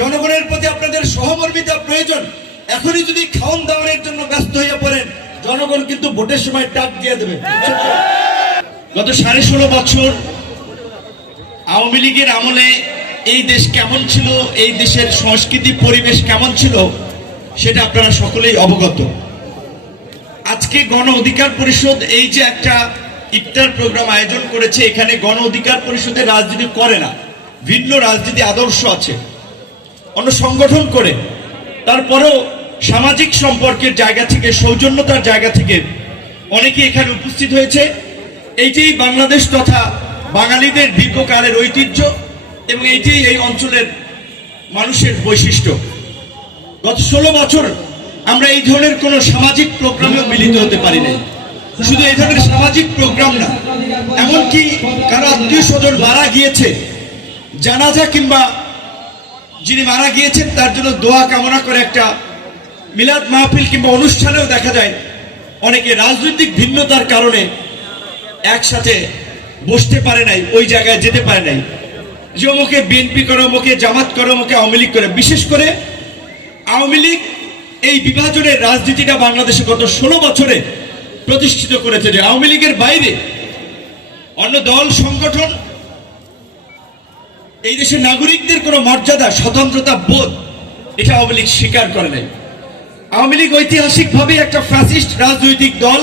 জনগণের প্রতি আপনাদের সহমর্মিতা প্রয়োজন। এখনই যদি খাওন দাওয়ানের জন্য ব্যস্ত হয়ে পড়েন, জনগণ কিন্তু ভোটের সময় ডাক দিয়ে দেবে। গত সাড়ে ষোলো বছর আওয়ামী লীগের আমলে এই দেশ কেমন ছিল, এই দেশের সংস্কৃতি পরিবেশ কেমন ছিল, সেটা আপনারা সকলেই অবগত। আজকে গণ অধিকার পরিষদ এই যে একটা ইফতার প্রোগ্রাম আয়োজন করেছে, এখানে গণ অধিকার পরিষদের রাজনীতি করে না। ভিন্ন রাজনীতি আদর্শ আছে। অন্য সংগঠন করে, তারপরেও সামাজিক সম্পর্কের জায়গা থেকে, সৌজন্যতার জায়গা থেকে অনেকে এখানে উপস্থিত হয়েছে। এইটাই বাংলাদেশ তথা বাঙালিদের দীর্ঘকালের ঐতিহ্য এবং এইটাই এই অঞ্চলের মানুষের বৈশিষ্ট্য। গত ষোলো বছর আমরা এই ধরনের কোনো সামাজিক প্রোগ্রামেও মিলিত হতে পারি নাই শুধু এই ধরনের সামাজিক প্রোগ্রাম না, এমনকি কারও আত্মীয় স্বজন মারা গিয়েছে, জানাজা কিংবা যিনি মারা গিয়েছেন, তার জন্য দোয়া কামনা করে একটা মিলাদ মাহফিল কিংবা অনুষ্ঠানেও দেখা যায়, অনেকে রাজনৈতিক ভিন্নতার কারণে একসাথে বসতে পারে নাই, ওই জায়গায় যেতে পারে নাই। যে অমুকে বিএনপি করে, অমুকে জামাত করে, অমুকে আওয়ামী লীগ করে, বিশেষ করে আওয়ামী লীগ এই বিভাজনের রাজনীতিটা বাংলাদেশে গত ষোলো বছরে প্রতিষ্ঠিত করেছে যে আওয়ামী লীগের বাইরে অন্য দল, সংগঠন এই দেশের নাগরিকদের কোনো মর্যাদা, স্বতন্ত্রতা, বোধ, এটা আওয়ামী লীগ স্বীকার করে নাই। আওয়ামী লীগ ঐতিহাসিকভাবে একটা ফ্যাসিস্ট রাজনৈতিক দল,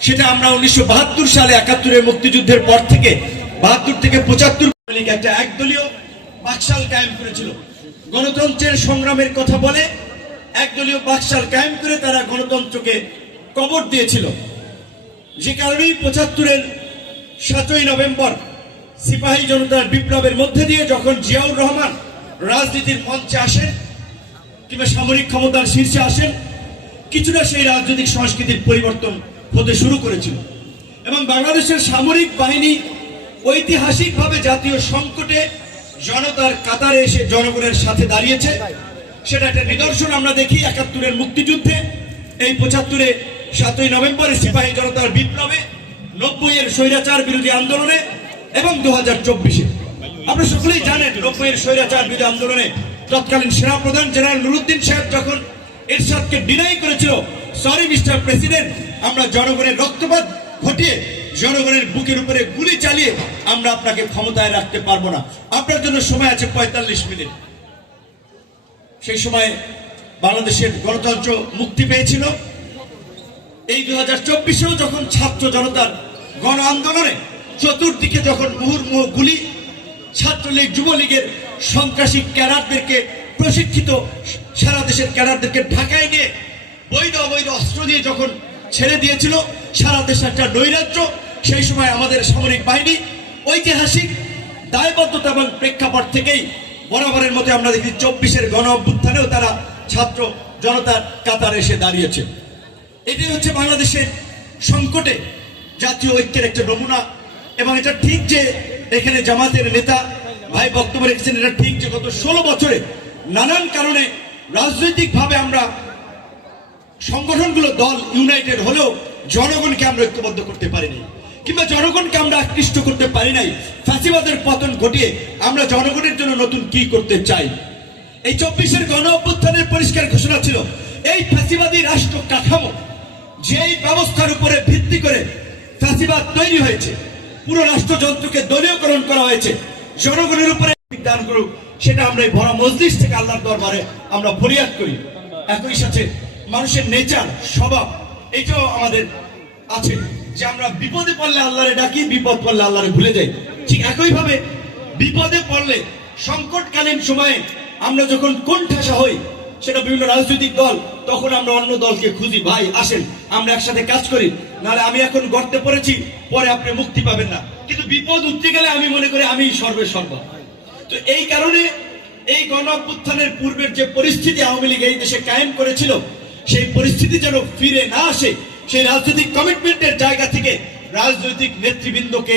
সেটা আমরা উনিশশো বাহাত্তর সালে একাত্তরের মুক্তিযুদ্ধের পর থেকে বাহাত্তর থেকে পঁচাত্তর একটা একদলীয় বাকশাল কায়েম করেছিল। গণতন্ত্রের সংগ্রামের কথা বলে একদলীয় বাকশাল কায়েম করে তারা গণতন্ত্রকে কবর দিয়েছিল। যে কারণেই পঁচাত্তরের সাতই নভেম্বর সিপাহী জনতার বিপ্লবের মধ্যে দিয়ে যখন জিয়াউর রহমান রাজনীতির মঞ্চে আসেন, কিংবা সামরিক ক্ষমতার শীর্ষে আসেন, কিছুটা সেই রাজনৈতিক সংস্কৃতির পরিবর্তন হতে শুরু করেছিল। এবং বাংলাদেশের সামরিক বাহিনী ঐতিহাসিকভাবে জাতীয় সংকটে জনতার কাতারে এসে জনগণের সাথে দাঁড়িয়েছে। সেটা একটা নিদর্শন, আমরা দেখি একাত্তরের মুক্তিযুদ্ধে, এই পঁচাত্তরে সাতই নভেম্বরে সিপাহী জনতার বিপ্লবে নব্বই এর স্বৈরাচার বিরোধী আন্দোলনে এবং দু হাজার চব্বিশে। আপনারা সকলেই জানেন নব্বই এর স্বৈরাচার বিরোধী আন্দোলনে তৎকালীন সেনাপ্রধান জেনারেল নুরুদ্দিন সাহেব যখন এরশাদকে ডিনাই করেছিল সরি মিস্টার প্রেসিডেন্ট আমরা জনগণের রক্তপাত ঘটিয়ে জনগণের বুকের উপরে গুলি চালিয়ে আমরা আপনাকে ক্ষমতায় রাখতে পারব না। আপনার জন্য সময় আছে পঁয়তাল্লিশ মিনিট। সেই সময় বাংলাদেশের গণতন্ত্র মুক্তি পেয়েছিল। এই দু হাজার চব্বিশেও যখন ছাত্র জনতার গণ আন্দোলনে চতুর্দিকে যখন মুহুর্মুহ গুলি, ছাত্রলীগ, যুবলীগের সন্ত্রাসী ক্যাডারদেরকে প্রশিক্ষিত সারা দেশের ক্যাডারদেরকে ঢাকায় নিয়ে বৈধ অবৈধ অস্ত্র দিয়ে যখন ছেড়ে দিয়েছিল, সারা দেশে একটা নৈরাজ্য, সেই সময় আমাদের সামরিক বাহিনী ঐতিহাসিক, দায়বদ্ধতা এবং প্রেক্ষাপট থেকেই বরাবরের মতো আমরা দেখি চব্বিশের গণ অভ্যুত্থানেও তারা ছাত্র জনতার কাতারে এসে দাঁড়িয়েছে। এটাই হচ্ছে বাংলাদেশের সংকটে জাতীয় ঐক্যের একটা নমুনা। এবং এটা ঠিক যে এখানে জামাতের নেতা ভাই বক্তব্য রেখেছেন, এটা ঠিক যে গত ষোলো বছরে নানান কারণে রাজনৈতিকভাবে আমরা সংগঠনগুলো দল ইউনাইটেড হলেও জনগণকে আমরা ঐক্যবদ্ধ করতে পারিনি কিংবা জনগণকে আমরা আকৃষ্ট করতে পারি নাই। ফাঁসিবাদের পতন ঘটিয়ে আমরা জনগণের জন্য নতুন কি করতে চাই? এই চব্বিশের গণ অভ্যুত্থানের পরিষ্কার ঘোষণা ছিল, এই ফাঁসিবাদী রাষ্ট্র কাঠামো যেই ব্যবস্থার উপরে ভিত্তি করে ফাঁসিবাদ তৈরি হয়েছে পুরো রাষ্ট্রযন্ত্রকে দলীয়করণ করা হয়েছে। জনগণের উপরে দান করুক, সেটা আমরা এই ভরা মসজিদ থেকে আল্লাহর দরবারে আমরা ফরিয়াদ করি। একই সাথে মানুষের নেচার, স্বভাব, এটাও আমাদের আছে যে আমরা বিপদে পড়লে আল্লাহরে ডাকি, বিপদ পড়লে আল্লাহরে ভুলে যাই। ঠিক একইভাবে বিপদে পড়লে সংকটকালীন সময়ে আমরা যখন কোণঠাসা হই, সেটা বিভিন্ন রাজনৈতিক দল তখন আমরা অন্য দলকে খুঁজি। ভাই, আসেন, আমরা একসাথে কাজ করি। নাহলে আমি এখন গর্তে পড়েছি, পরে আপনি মুক্তি পাবেন না। কিন্তু বিপদ উঠতে গেলে আমি মনে করি আমি সর্বে সর্বা। তো এই কারণে এই গণ পূর্বের যে পরিস্থিতি আওয়ামী লীগ এই দেশে কায়েম করেছিল, সেই পরিস্থিতি যেন ফিরে না আসে, সেই রাজনৈতিক কমিটমেন্টের জায়গা থেকে রাজনৈতিক নেতৃবৃন্দকে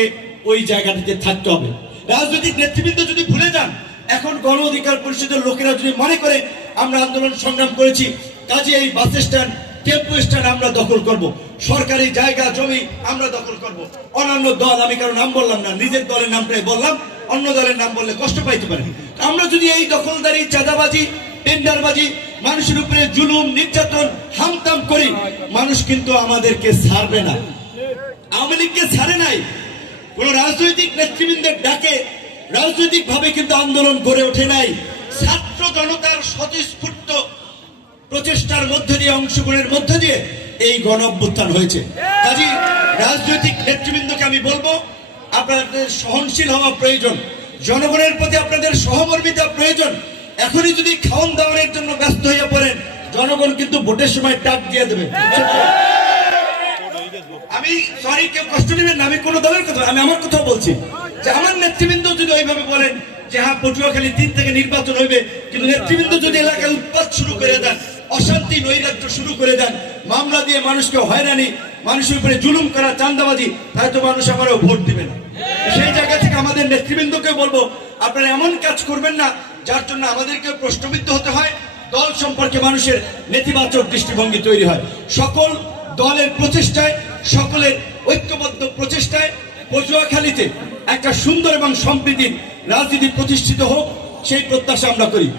ওই জায়গাটিতে থাকতে হবে। রাজনৈতিক নেতৃবৃন্দ যদি ভুলে যান, এখন গণ অধিকার পরিষদের লোকেরা যদি মনে করে, আমরা আন্দোলন সংগ্রাম করেছি কাজে এই বাস স্ট্যান্ড, টেম্পো স্ট্যান্ড আমরা দখল করব। সরকারি জায়গা, জমি আমরা দখল করব। অন্যান্য দল, আমি কারও নাম বললাম না, নিজের দলের নামটাই বললাম, অন্য দলের নাম বললে কষ্ট পাইতে পারে আমরা যদি এই দখলদারি, চাঁদাবাজি, টেন্ডারবাজি, মানুষের উপরে জুলুম, নির্যাতন, হামতাম করি, মানুষ কিন্তু আমাদেরকে ছাড়বে না। আওয়ামী লীগকে ছাড়ে নাই। কোন রাজনৈতিক নেতৃবৃন্দের ডাকে রাজনৈতিক ভাবে কিন্তু আন্দোলন গড়ে ওঠে নাই। ছাত্র জনতার স্বতঃস্ফূর্ত প্রচেষ্টার মধ্যে দিয়ে, অংশগ্রহণের মধ্যে দিয়ে এই গণ অভ্যুত্থান হয়েছে। কাজী, রাজনৈতিক নেতৃবৃন্দকে আমি বলব, আপনাদের সহনশীল হওয়া প্রয়োজন। জনগণের প্রতি আপনাদের সহমর্মিতা প্রয়োজন। এখনই যদি খাওয়ান দাওয়ানের জন্য ব্যস্ত হয়ে পড়েন, জনগণ কিন্তু ভোটের সময় টাক দিয়ে দেবে। আমি সরি কেউ কষ্ট নেবেন না, আমি কোন দলের কথা, আমি আমার কথা বলছি। যে আমার নেতৃবৃন্দ যদি ওইভাবে বলেন যে হ্যাঁ পটুয়াখালী তিন থেকে নির্বাচন হইবে, কিন্তু নেতৃবৃন্দ যদি এলাকায় উৎপাত শুরু করে দেন অশান্তি নৈরাজ্য শুরু করে দেন। মামলা দিয়ে মানুষকে হয়রানি, মানুষের উপরে জুলুম করা চান্দাবাজি হয়তো মানুষ আমারও ভোট দিবে না। সেই জায়গা থেকে আমাদের নেতৃবৃন্দকে বলব, আপনারা এমন কাজ করবেন না, যার জন্য আমাদেরকে প্রশ্নবিদ্ধ হতে হয়, দল সম্পর্কে মানুষের নেতিবাচক দৃষ্টিভঙ্গি তৈরি হয়। সকল দলের প্রচেষ্টায়, সকলের ঐক্যবদ্ধ প্রচেষ্টায় পটুয়াখালীতে একটা সুন্দর এবং সম্প্রীতির রাজনীতি প্রতিষ্ঠিত হোক, সেই প্রত্যাশা আমরা করি।